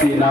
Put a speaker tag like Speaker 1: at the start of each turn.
Speaker 1: तिला